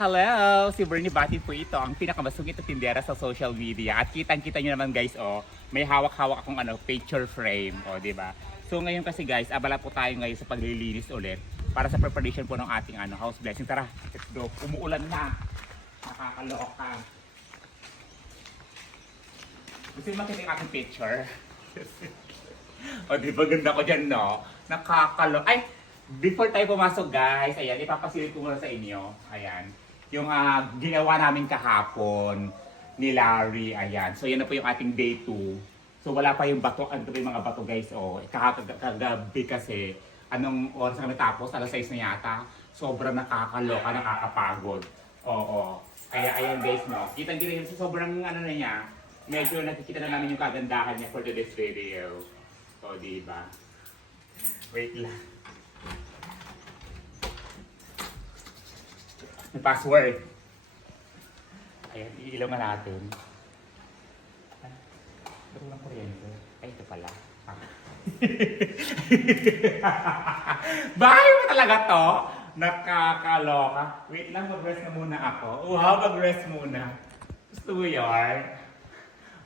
Hello! Si Bernie Batin po ito, ang pinakamasungit na tindera sa social media. At kitang-kita nyo naman guys, oh, may hawak-hawak akong ano, picture frame, oh, di ba? So ngayon kasi guys, abala po tayo ngayon sa paglilinis ulit para sa preparation po ng ating ano, house blessing. Tara, let's go. Umuulan na. Nakakaloka. Gusto nyo makita yung aking picture? o, di ba ganda ko dyan, no? Nakakalo... Ay! Before tayo pumasok, guys, ayan, ipapasilip ko muna sa inyo. Ayan. Yung ah, ginawa namin kahapon ni Larry, ayan. So, yan na po yung ating day 2. So, wala pa yung bato. Ano pa yung mga bato, guys? O, kahapon kagabi kasi, anong oras kami tapos? Alas 6 na yata. Sobrang nakakaloka, nakakapagod. Oo. Kaya, ayan guys, no. Kitang-kita sa sobrang ano na niya, medyo nakikita na namin yung kagandahan niya for today's video. O, di ba? Wait lang. May password. Ayan, iilaw nga natin. Ba't walang kuryente? Ay, ito pala. Ah. Bahay mo talaga to? Nakakaloka. Wait lang, mag-rest na muna ako. Wow, mag-rest muna. Gusto mo yun?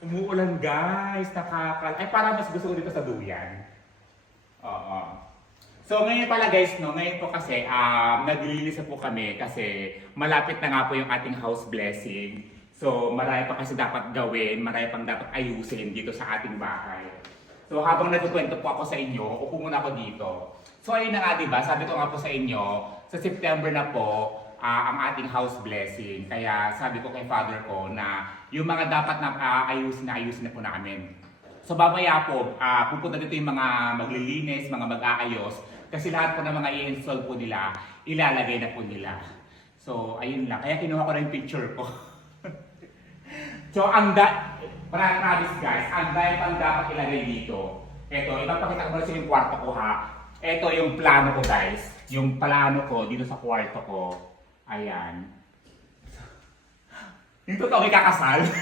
Umuulan guys, nakakal... Ay, parang mas gusto ko dito sa duyan. Oo. So ngayon pala guys, no, ngayon po kasi um, naglilinis na po kami kasi malapit na nga po yung ating house blessing. So marami pa kasi dapat gawin, marami pang dapat ayusin dito sa ating bahay. So habang nagkukwento po ako sa inyo, upo muna ako dito. So ayun na nga, di ba? Sabi ko nga po sa inyo, sa September na po, ah, ang ating house blessing. Kaya sabi ko kay father ko na yung mga dapat na ah, ayusin na ayusin na po namin. So babaya po, ah, pupunta dito yung mga maglilinis, mga mag-aayos. Kasi lahat po ng mga i-install po nila, ilalagay na po nila. So ayun lang. Kaya kinuha ko na yung picture ko. so ang da... Para guys, ang dahil pang dapat ilagay dito. Ito, ipapakita ko muna sa yung kwarto ko ha. Ito yung plano ko guys. Yung plano ko dito sa kwarto ko. Ayan. Yung totoo may kakasal.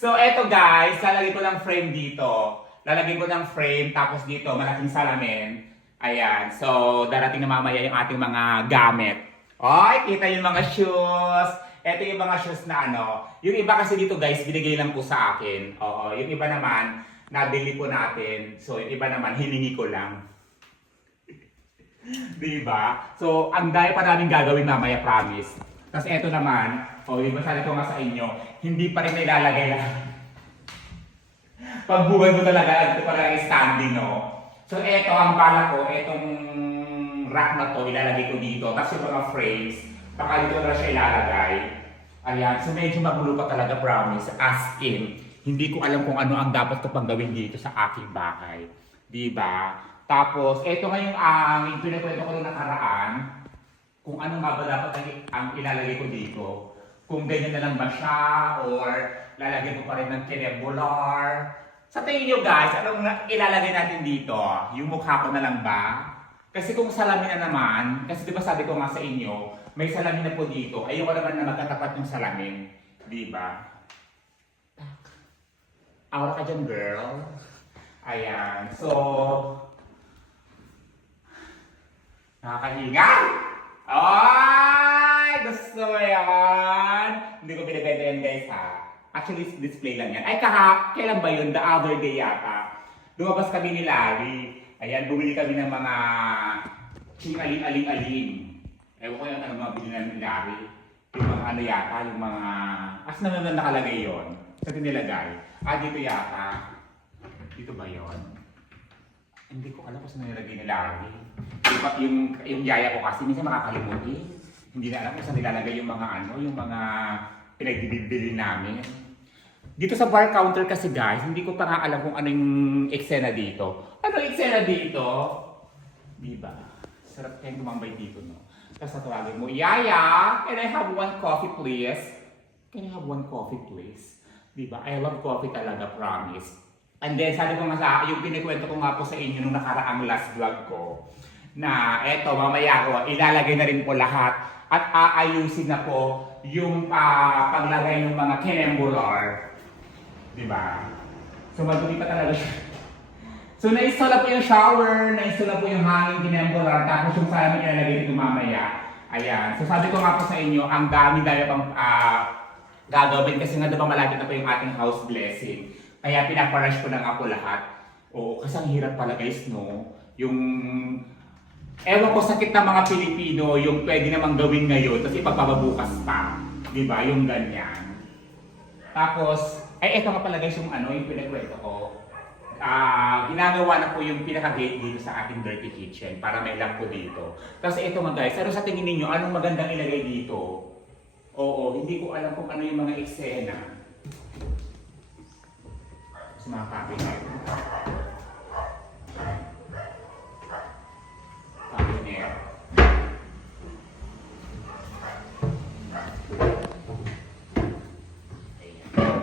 So, eto guys, lalagay ko ng frame dito. Lalagay ko ng frame, tapos dito, malaking salamin. Ayan. So, darating na mamaya yung ating mga gamit. Oy, kita yung mga shoes. Ito yung mga shoes na ano. Yung iba kasi dito guys, binigay lang po sa akin. Oo, yung iba naman, nabili po natin. So, yung iba naman, hiningi ko lang. Diba? So, ang dahil pa namin gagawin mamaya, promise. Tapos eto naman, o oh, di ko nga sa inyo, hindi pa rin ilalagay lang. Pagbuhay mo talaga, ito pa lang standing, no? So eto ang bala ko, etong rack na to, ilalagay ko dito. Tapos yung mga frames, baka dito na siya ilalagay. Ayan, so medyo magulo pa talaga, promise. As in, hindi ko alam kung ano ang dapat ko pang gawin dito sa aking bahay. Di ba? Tapos, eto nga yung ang yung pinakwento ko nung nakaraan, kung ano nga dapat ang, ilalagay ko dito. Kung ganyan na lang ba siya, or lalagyan ko pa rin ng kinebular. Sa tingin nyo guys, anong ilalagay natin dito? Yung mukha ko na lang ba? Kasi kung salamin na naman, kasi di ba sabi ko nga sa inyo, may salamin na po dito. Ayoko naman na magkatapat yung salamin. Di ba? Aura ka dyan, girl. Ayan. So, nakakahinga! Ay! Gusto mo yan? Hindi ko binibenta yan guys ha. Actually, display lang yan. Ay, kaha, kailan ba yun? The other day yata. Lumabas kami ni Larry. Ayan, bumili kami ng mga ching aling-aling-aling. Ewan ko yung ano mga bili namin ni Larry. Yung mga ano yata, yung mga... As na naman nakalagay yon Sa nilagay. Ah, dito yata. Dito ba yon Hindi ko alam kung saan nilagay ni Larry. Yung, yung, yung yaya ko kasi minsan makakalimutin. Hindi na alam kung saan nilalagay yung mga ano, yung mga pinagbibili namin. Dito sa bar counter kasi guys, hindi ko pa nga alam kung ano yung eksena dito. Ano yung eksena dito? Di ba? Sarap kayong tumambay dito, no? Tapos natawagin mo, Yaya, can I have one coffee please? Can I have one coffee please? Di ba? I love coffee talaga, promise. And then, sabi ko nga sa, yung pinikwento ko nga po sa inyo nung nakaraang last vlog ko, na eto, mamaya ko, ilalagay na rin po lahat at aayusin na po yung ah, paglagay ng mga kinembular. Di ba? So, madumi pa talaga siya. So, na-install na po yung shower, na-install na po yung hanging kinembular, tapos yung salamin ilalagay dito mamaya. Ayan. So sabi ko nga po sa inyo, ang dami-dami pang ah, gagawin kasi nga diba malapit na po yung ating house blessing. Kaya pinaparush ko na nga po lahat. Oo, kasi ang hirap pala guys, no? Yung Ewan ko sakit ng mga Pilipino yung pwede namang gawin ngayon tapos ipagpapabukas pa. Di ba? Yung ganyan. Tapos, ay eto nga pala guys yung ano, yung pinagkwento ko. Ah, ginagawa na po yung pinaka-gate dito sa ating dirty kitchen para may lamp po dito. Tapos ito nga guys, ano sa tingin ninyo, anong magandang ilagay dito? Oo, hindi ko alam kung ano yung mga eksena. Sa mga cabinet. Cabinet. Ayan.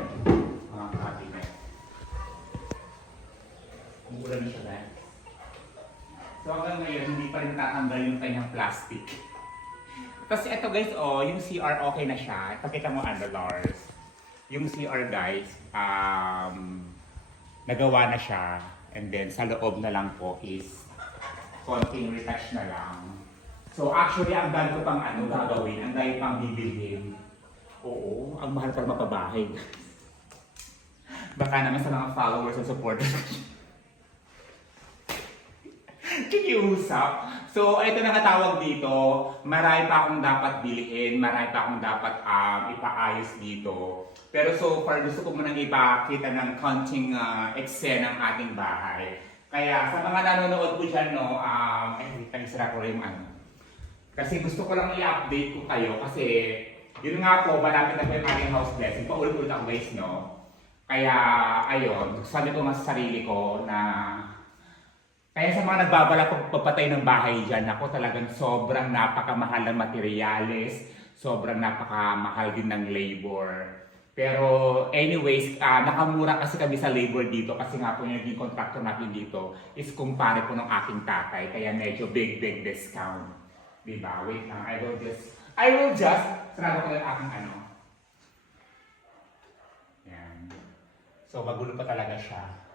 Mga cabinet. Umuulan na siya guys. So hanggang ngayon, hindi pa rin tatanggal yung kanyang plastic. Tapos ito guys, oh, yung CR okay na siya. Pakita mo ano, Lars. Yung CR guys, um, nagawa na siya. And then sa loob na lang po is konting retouch na lang. So actually, ang dami ko pang ano gagawin, ang dami pang bibilhin. Oo, ang mahal pa mapabahay. Baka naman sa mga followers and supporters Kiniusap. So, ito na nga tawag dito. Marami pa akong dapat bilhin, marami pa akong dapat um, ipaayos dito. Pero so far, gusto ko munang ipakita ng konting uh, eksena ng ating bahay. Kaya sa mga nanonood ko dyan, no, um, ay, wait, tagisara ko rin ano. Kasi gusto ko lang i-update ko kayo kasi yun nga po, malapit na po yung ating house blessing. Paulit-ulit ako guys, no? Kaya, ayun, sabi ko sa sarili ko na mga nagbabalak kung papatay ng bahay dyan, ako talagang sobrang napakamahal ng materyales, sobrang napakamahal din ng labor. Pero anyways, ah, nakamura kasi kami sa labor dito kasi nga po yung naging contractor natin dito is kumpare po ng aking tatay. Kaya medyo big, big discount. Diba? Wait lang, I will just, I will just, sarado ko yung aking ano. Yan. So, magulo pa talaga siya.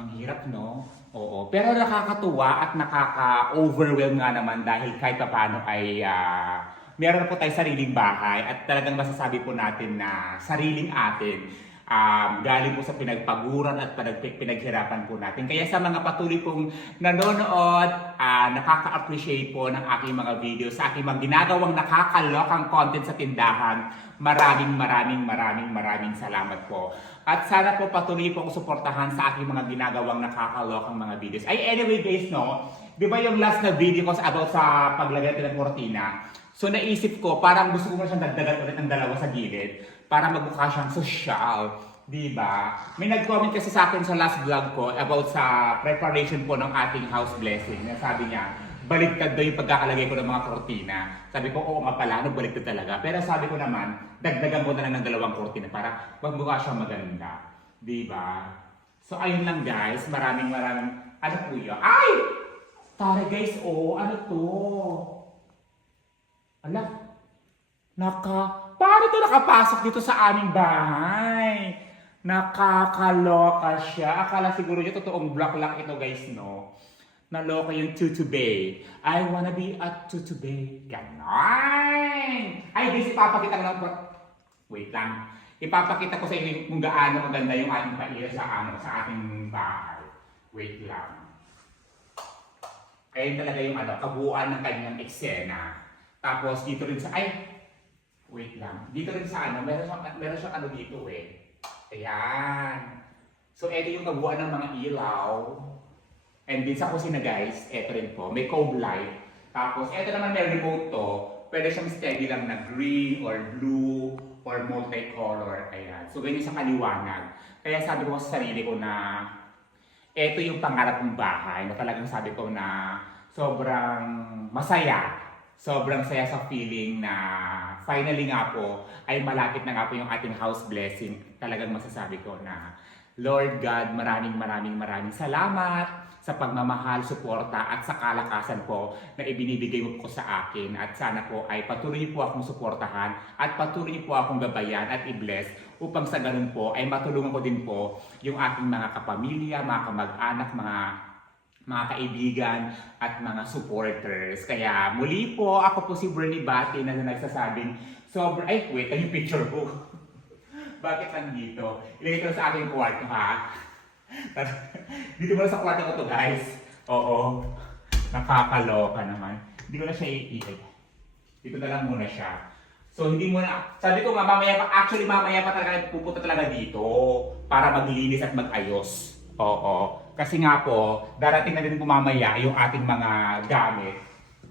Ang hirap, no? Oo. Pero nakakatuwa at nakaka-overwhelm nga naman dahil kahit pa paano ay ah, meron po tayo sariling bahay at talagang masasabi po natin na sariling atin. Um, galing po sa pinagpaguran at pinag pinaghirapan po natin. Kaya sa mga patuloy pong nanonood, ah, nakaka-appreciate po ng aking mga video, sa aking mga ginagawang nakakalokang content sa tindahan, maraming maraming maraming maraming salamat po. At sana po patuloy po akong suportahan sa aking mga ginagawang nakakalokang mga videos. Ay anyway guys, no? Di ba yung last na video ko about sa paglagay ng kortina? So naisip ko, parang gusto ko na siyang dagdagan ulit ng dalawa sa gilid para magmukha siyang social. Di ba? May nag-comment kasi sa akin sa last vlog ko about sa preparation po ng ating house blessing. Sabi niya, baliktad daw yung pagkakalagay ko ng mga kortina. Sabi ko, oo nga pala, ano baliktad talaga. Pero sabi ko naman, dagdagan ko na lang ng dalawang kortina para magmukha siyang maganda. Di ba? So ayun lang guys, maraming maraming, ano po yun? Ay! Tara guys, oh, ano to? Ala, naka, paano to nakapasok dito sa aming bahay? Nakakaloka siya. Akala siguro niya totoong lang ito guys, no? Naloka yung tutubay. I wanna be a tutubay. Ganon! Ay, guys, ipapakita ko lang po. Wait lang. Ipapakita ko sa inyo kung gaano maganda yung ating paila sa ano, sa ating bahay. Wait lang. Ayun talaga yung ano, kabuuan ng kanyang eksena. Tapos dito rin sa, ay, wait lang. Dito rin sa ano, meron siyang, meron siyang ano dito eh. Ayan. So, ito yung kabuuan ng mga ilaw. And din sa kusina guys, ito rin po, may cove light. Tapos, ito naman may remote to. Pwede siyang steady lang na green or blue or multicolor. Ayan. So, ganyan sa kaliwanag. Kaya sabi ko sa sarili ko na ito yung pangarap kong bahay na talagang sabi ko na sobrang masaya. Sobrang saya sa feeling na finally nga po ay malapit na nga po yung ating house blessing. Talagang masasabi ko na Lord God, maraming maraming maraming salamat sa pagmamahal, suporta at sa kalakasan po na ibinibigay mo po sa akin at sana po ay patuloy po akong suportahan at patuloy po akong gabayan at i-bless upang sa ganun po ay matulungan ko din po yung aking mga kapamilya, mga kamag-anak, mga mga kaibigan at mga supporters. Kaya muli po, ako po si Bernie Bati na nagsasabing, sobra, ay wait, ay yung picture ko. Bakit nandito? Ilagay ko sa aking kwarto ha. Dito mo sa kwarto ko to guys. Oo. Nakakaloka naman. Hindi ko na siya iikot. Dito na lang muna siya. So hindi mo na, sabi ko nga mamaya pa, actually mamaya pa talaga pupunta talaga dito para maglinis at magayos. Oo. Kasi nga po, darating na din po mamaya yung ating mga gamit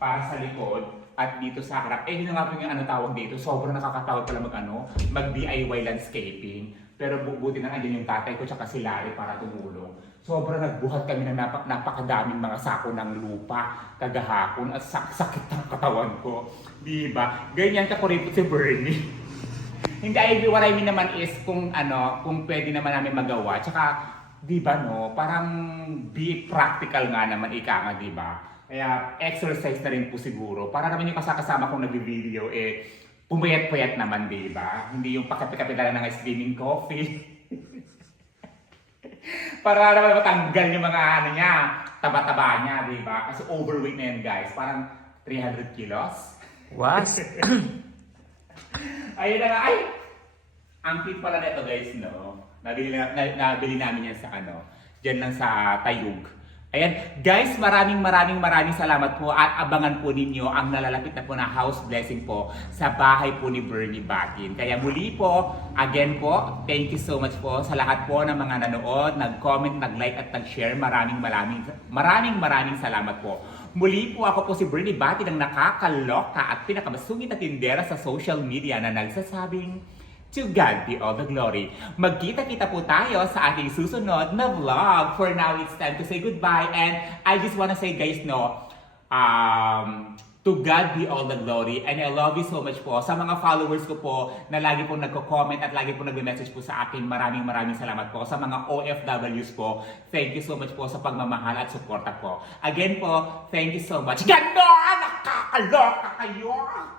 para sa likod at dito sa harap. Eh, yun nga po yung ano tawag dito. Sobrang nakakatawag pala mag ano, mag DIY landscaping. Pero bu- buti na andyan yung tatay ko tsaka si Larry para tumulong. Sobrang nagbuhat kami ng napak napakadaming mga sako ng lupa kagahapon at sak sakit ng katawan ko. Di ba? Ganyan ka kuripot si Bernie. Hindi, I, what I mean naman is kung ano, kung pwede naman namin magawa. Tsaka, di ba no, parang be practical nga naman ika nga, di ba? Kaya exercise na rin po siguro. Para naman yung kasakasama kong nag-video, eh, pumayat-payat naman, di ba? Hindi yung pakapi-kapi lang ng streaming coffee. Para naman matanggal yung mga ano niya, taba-taba niya, di ba? Kasi overweight na yan, guys. Parang 300 kilos. Was? Ayun na nga, ay! Ang cute pala nito guys, no? Nabili, na, na- nabili namin yan sa ano, dyan lang sa Tayug. Ayan, guys, maraming maraming maraming salamat po at abangan po ninyo ang nalalapit na po na house blessing po sa bahay po ni Bernie Batin. Kaya muli po, again po, thank you so much po sa lahat po ng mga nanood, nag-comment, nag-like at nag-share. Maraming maraming maraming maraming salamat po. Muli po ako po si Bernie Batin ang nakakaloka at pinakamasungit na tindera sa social media na nagsasabing To God be all the glory. Magkita-kita po tayo sa ating susunod na vlog. For now, it's time to say goodbye. And I just wanna say guys, no, um, to God be all the glory. And I love you so much po. Sa mga followers ko po na lagi po nagko-comment at lagi po nagme-message po sa akin, maraming maraming salamat po. Sa mga OFWs po, thank you so much po sa pagmamahal at suporta po. Again po, thank you so much. Ganon! Nakakaloka kayo!